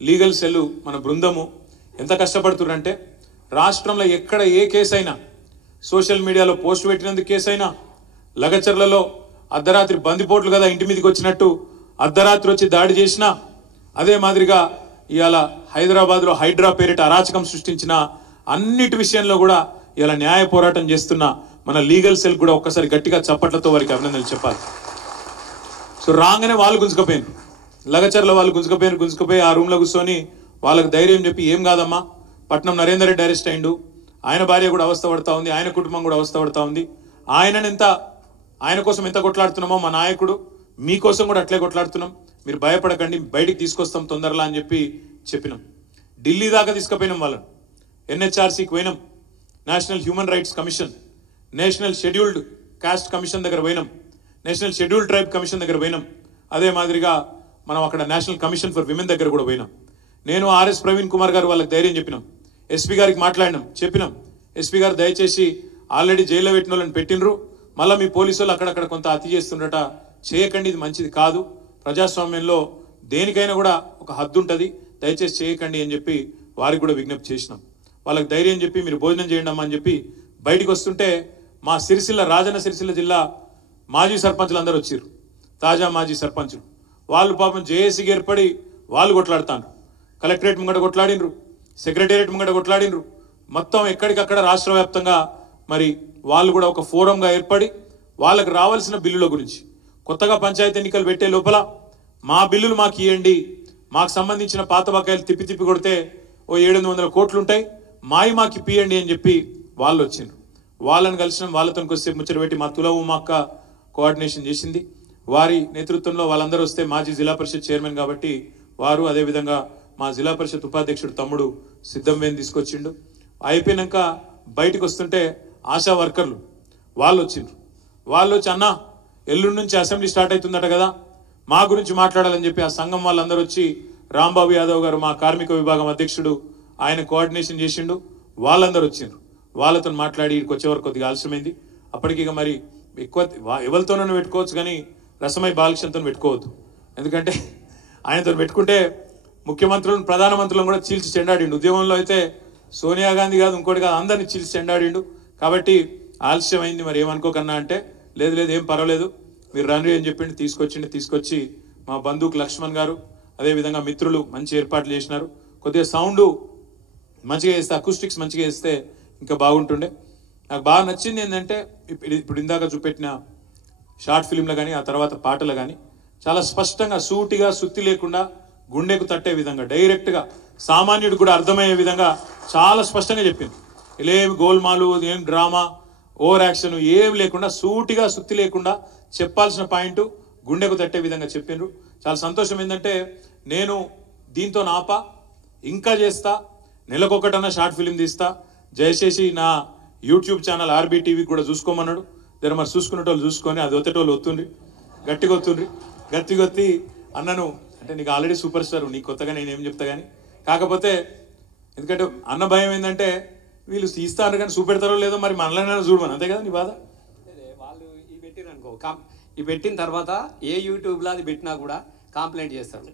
Legal cell మన బృందము ఎంత కష్టపడుతున్నారంటే రాష్ట్రంలో ఎక్కడ ఏ కేసు అయినా సోషల్ మీడియాలో పోస్ట్ పెట్టినందుకు కేసు అయినా లగచర్లలో అర్ధరాత్రి బందిపోట్లు కదా ఇంటి మీదకి వచ్చినట్టు అర్ధరాత్రి వచ్చి దాడి చేసినా అదే మాదిరిగా ఇవాళ హైదరాబాద్లో హైడ్రా పేరిట అరాచకం సృష్టించిన అన్నిటి విషయంలో కూడా ఇలా న్యాయ పోరాటం చేస్తున్న మన లీగల్ సెల్ కూడా ఒక్కసారి గట్టిగా చప్పట్లతో వారికి అభినందనలు చెప్పాలి. సో రాగానే వాళ్ళు గుంజుకపోయారు, లగచర్ల వాళ్ళు గుంజుకుపోయి ఆ రూమ్లో కూర్చొని వాళ్ళకి ధైర్యం చెప్పి ఏం కాదమ్మా పట్నం నరేందర్ రెడ్డి అరెస్ట్ అయిండు, ఆయన భార్య కూడా అవస్థ పడతా ఉంది, ఆయన కుటుంబం కూడా అవస్థ పడతా ఉంది, ఆయన కోసం ఎంత కొట్లాడుతున్నామో మా నాయకుడు మీకోసం కూడా అట్లే కొట్లాడుతున్నాం, మీరు భయపడకండి బయటికి తీసుకొస్తాం తొందరలా అని చెప్పినాం. ఢిల్లీ దాకా తీసుకుపోయినాం వాళ్ళని, ఎన్హెచ్ఆర్సీకి పోయినాం, national human rights commission, national scheduled cost commission దగ్గర పోయినాం, నేషనల్ షెడ్యూల్డ్ ట్రైబ్ కమిషన్ దగ్గర పోయినాం, అదే మాదిరిగా మనం అక్కడ నేషనల్ కమిషన్ ఫర్ విమెన్ దగ్గర కూడా పోయినాం. నేను ఆర్ఎస్ ప్రవీణ్ కుమార్ గారు వాళ్ళకి ధైర్యం చెప్పినాం, ఎస్పీ గారికి మాట్లాడినాం, చెప్పినాం ఎస్పీ గారు దయచేసి ఆల్రెడీ జైల్లో పెట్టిన వాళ్ళని పెట్టినరు, మళ్ళీ మీ పోలీసు వాళ్ళు అక్కడక్కడ కొంత అతి చేస్తుండట, చేయకండి ఇది మంచిది కాదు, ప్రజాస్వామ్యంలో దేనికైనా కూడా ఒక హద్దు ఉంటుంది, దయచేసి చేయకండి అని చెప్పి వారికి కూడా విజ్ఞప్తి చేసినాం. వాళ్ళకి ధైర్యం చెప్పి మీరు భోజనం చేయండి అమ్మా అని చెప్పి బయటికి వస్తుంటే మా రాజన్న సిరిసిల్ల జిల్లా మాజీ సర్పంచులు అందరూ వచ్చారు, తాజా మాజీ సర్పంచులు. వాళ్ళు పాపం జేఏసీకి ఏర్పడి వాళ్ళు కొట్లాడుతారు, కలెక్టరేట్ ముంగట కొట్లాడినరు, సెక్రటేరియట్ ముంగట కొట్లాడినరు, మొత్తం ఎక్కడికక్కడ రాష్ట్ర వ్యాప్తంగా మరి వాళ్ళు కూడా ఒక ఫోరంగా ఏర్పడి వాళ్ళకి రావాల్సిన బిల్లుల గురించి కొత్తగా పంచాయతీ ఎన్నికలు పెట్టే లోపల మా బిల్లులు మాకు ఇవ్వండి, మాకు సంబంధించిన పాత బకాయిలు తిప్పి కొడితే ఓ 700 కోట్లు ఉంటాయి, మాకు ఇప్పియండి అని చెప్పి వాళ్ళు వచ్చిండ్రు. వాళ్ళని కలిసిన వాళ్ళతో కొద్దిసేపు ముచ్చట పెట్టి మా తులవు మా అక్క కోఆర్డినేషన్ చేసింది, వారి నేతృత్వంలో వాళ్ళందరూ వస్తే మాజీ జిల్లా పరిషత్ చైర్మన్ కాబట్టి వారు, అదేవిధంగా మా జిల్లా పరిషత్ ఉపాధ్యక్షుడు తమ్ముడు సిద్ధంవేని తీసుకొచ్చిండు. అయిపోయినాక బయటకు వస్తుంటే ఆశా వర్కర్లు వాళ్ళు వచ్చిండ్రు. వాళ్ళు వచ్చి అన్న ఎల్లుండి నుంచి అసెంబ్లీ స్టార్ట్ అవుతుందట కదా, మా గురించి మాట్లాడాలని చెప్పి ఆ సంఘం వాళ్ళందరూ వచ్చి రాంబాబు యాదవ్ గారు మా కార్మిక విభాగం అధ్యక్షుడు ఆయన కోఆర్డినేషన్ చేసిండు, వాళ్ళందరూ వచ్చిండ్రు. వాళ్ళతో మాట్లాడి ఇక్కడికి వచ్చేవరకు కొద్దిగా ఆలస్యమైంది. అప్పటికి ఇక మరి ఎక్కువ ఎవరితోనైనా పెట్టుకోవచ్చు కానీ రసమై బాలకృష్ణతో పెట్టుకోవద్దు, ఎందుకంటే ఆయనతో పెట్టుకుంటే ముఖ్యమంత్రులను ప్రధానమంత్రులను కూడా చీల్చి చెండాడిండు. ఉద్యమంలో అయితే సోనియా గాంధీ కాదు ఇంకోటి కాదు అందరినీ చీల్చి చెండాడిండు. కాబట్టి ఆలస్యమైంది, మరి ఏమనుకోకన్నా అంటే లేదు ఏం పర్వాలేదు మీరు రండి అని చెప్పిండు. తీసుకొచ్చి మా బంధువుకు లక్ష్మణ్ గారు అదేవిధంగా మిత్రులు మంచి ఏర్పాట్లు చేసినారు. కొద్దిగా సౌండ్ మంచిగా వేస్తే, అకూస్టిక్స్ మంచిగా వేస్తే ఇంకా బాగుంటుండే. నాకు బాగా నచ్చింది ఏంటంటే ఇప్పుడు ఇందాక చూపెట్టిన షార్ట్ ఫిలింలో కానీ ఆ తర్వాత పాటలు కానీ చాలా స్పష్టంగా సూటిగా సుత్తి లేకుండా గుండెకు తట్టే విధంగా డైరెక్ట్గా సామాన్యుడు కూడా అర్థమయ్యే విధంగా చాలా స్పష్టంగా చెప్పింది. ఇలేమి గోల్మాలు, ఏం డ్రామా, ఓవర్ యాక్షన్ ఏం లేకుండా సూటిగా సుత్తి లేకుండా చెప్పాల్సిన పాయింట్ గుండెకు తట్టే విధంగా చెప్పిండ్రు. చాలా సంతోషం ఏంటంటే నేను దీంతో నాపా ఇంకా చేస్తా, నెలకొకటన్నా షార్ట్ ఫిలిం తీస్తా, దయచేసి నా యూట్యూబ్ ఛానల్ ఆర్బీ టీవీ కూడా చూసుకోమన్నాడు. దగ్గర మరి చూసుకునేటోళ్ళు చూసుకొని అది ఒత్తేటోళ్ళు ఒత్తుండ్రి, గట్టిగొత్తి అన్నను అంటే నీకు ఆల్రెడీ సూపర్ స్టార్, నీకు కొత్తగా నేనేం చెప్తా కానీ కాకపోతే ఎందుకంటే అన్న భయం ఏంటంటే వీళ్ళు తీస్తారు కానీ చూపెడతారో లేదో మరి మనలైనా చూడమని, అంతే కదా నీ బాధ. వాళ్ళు ఈ పెట్టిరు అనుకో, ఈ పెట్టిన తర్వాత ఏ యూట్యూబ్లో అది పెట్టినా కూడా కంప్లైంట్ చేస్తాడు,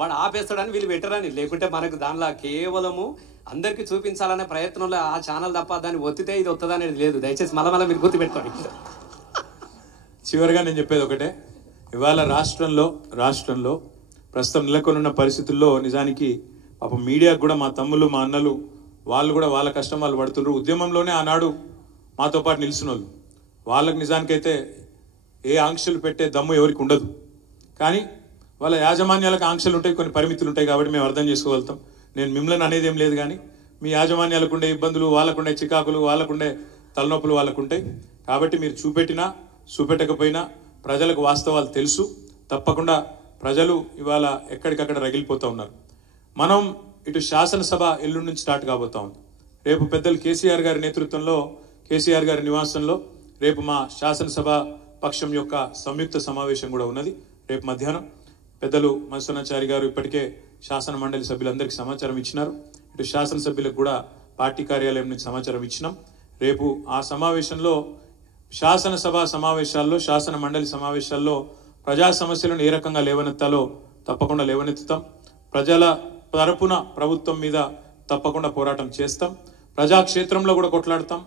వాడు ఆపేస్తాడని వీళ్ళు పెట్టరని. లేకుంటే మనకు దానిలో కేవలము అందరికీ చూపించాలనే ప్రయత్నంలో ఆ ఛానల్ తప్ప దాన్ని ఒత్తితే ఇది వస్తుంది అనేది లేదు. దయచేసి మళ్ళీ మీరు గుర్తుపెట్టుకోండి. చివరిగా నేను చెప్పేది ఒకటే, ఇవాళ రాష్ట్రంలో ప్రస్తుతం నెలకొనున్న పరిస్థితుల్లో నిజానికి పాపం మీడియాకు కూడా మా తమ్ముళ్ళు మా అన్నలు వాళ్ళు కూడా వాళ్ళ కష్టం వాళ్ళు పడుతున్నారు. ఉద్యమంలోనే ఆనాడు మాతో పాటు నిలిచిన వాళ్ళు, వాళ్ళకి నిజానికైతే ఏ ఆంక్షలు పెట్టే దమ్ము ఎవరికి ఉండదు. కానీ వాళ్ళ యాజమాన్యాలకు ఆంక్షలు ఉంటాయి, కొన్ని పరిమితులు ఉంటాయి, కాబట్టి మేము అర్థం చేసుకోగలుగుతాం. నేను మిమ్మల్ని అనేది ఏం లేదు కానీ మీ యాజమాన్యాలకు ఉండే ఇబ్బందులు, వాళ్ళకుండే చికాకులు, వాళ్ళకుండే తలనొప్పులు వాళ్ళకుంటాయి. కాబట్టి మీరు చూపెట్టకపోయినా ప్రజలకు వాస్తవాలు తెలుసు. తప్పకుండా ప్రజలు ఇవాళ ఎక్కడికక్కడ రగిలిపోతూ ఉన్నారు. మనం ఇటు శాసనసభ ఎల్లుండి నుంచి స్టార్ట్ కాబోతా ఉంది. రేపు పెద్దలు కేసీఆర్ గారి నేతృత్వంలో కేసీఆర్ గారి నివాసంలో రేపు మా శాసనసభ పక్షం యొక్క సంయుక్త సమావేశం కూడా ఉన్నది. రేపు మధ్యాహ్నం పెద్దలు మధుసూదనాచారి గారు ఇప్పటికే శాసన మండలి సభ్యులందరికీ సమాచారం ఇచ్చినారు. ఇటు శాసనసభ్యులకు కూడా పార్టీ కార్యాలయం నుంచి సమాచారం ఇచ్చినాం. రేపు ఆ సమావేశంలో శాసనసభ సమావేశాల్లో, శాసన మండలి సమావేశాల్లో ప్రజా సమస్యలను ఏ రకంగా లేవనెత్తాలో తప్పకుండా లేవనెత్తుతాం. ప్రజల తరపున ప్రభుత్వం మీద తప్పకుండా పోరాటం చేస్తాం. ప్రజాక్షేత్రంలో కూడా కొట్లాడతాం,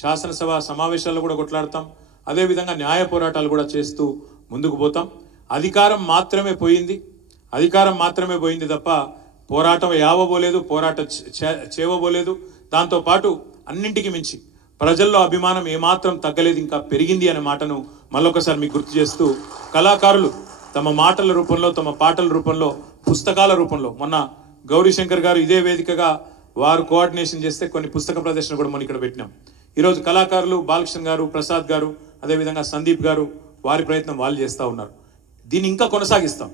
శాసనసభ సమావేశాల్లో కూడా కొట్లాడతాం, అదేవిధంగా న్యాయ పోరాటాలు కూడా చేస్తూ ముందుకు పోతాం. అధికారం మాత్రమే పోయింది తప్ప పోరాటం యావబోలేదు, పోరాటం చేవబోలేదు. దాంతోపాటు అన్నింటికి మించి ప్రజల్లో అభిమానం ఏమాత్రం తగ్గలేదు, ఇంకా పెరిగింది అనే మాటను మళ్ళొకసారి మీకు గుర్తు చేస్తూ, కళాకారులు తమ మాటల రూపంలో, తమ పాటల రూపంలో, పుస్తకాల రూపంలో, మొన్న గౌరీశంకర్ గారు ఇదే వేదికగా వారు కోఆర్డినేషన్ చేస్తే కొన్ని పుస్తక ప్రదర్శన కూడా మనం ఇక్కడ పెట్టినాం. ఈరోజు కళాకారులు బాలకృష్ణ గారు, ప్రసాద్ గారు, అదేవిధంగా సందీప్ గారు వారి ప్రయత్నం వాళ్ళు చేస్తూ ఉన్నారు. దీన్ని ఇంకా కొనసాగిస్తాం.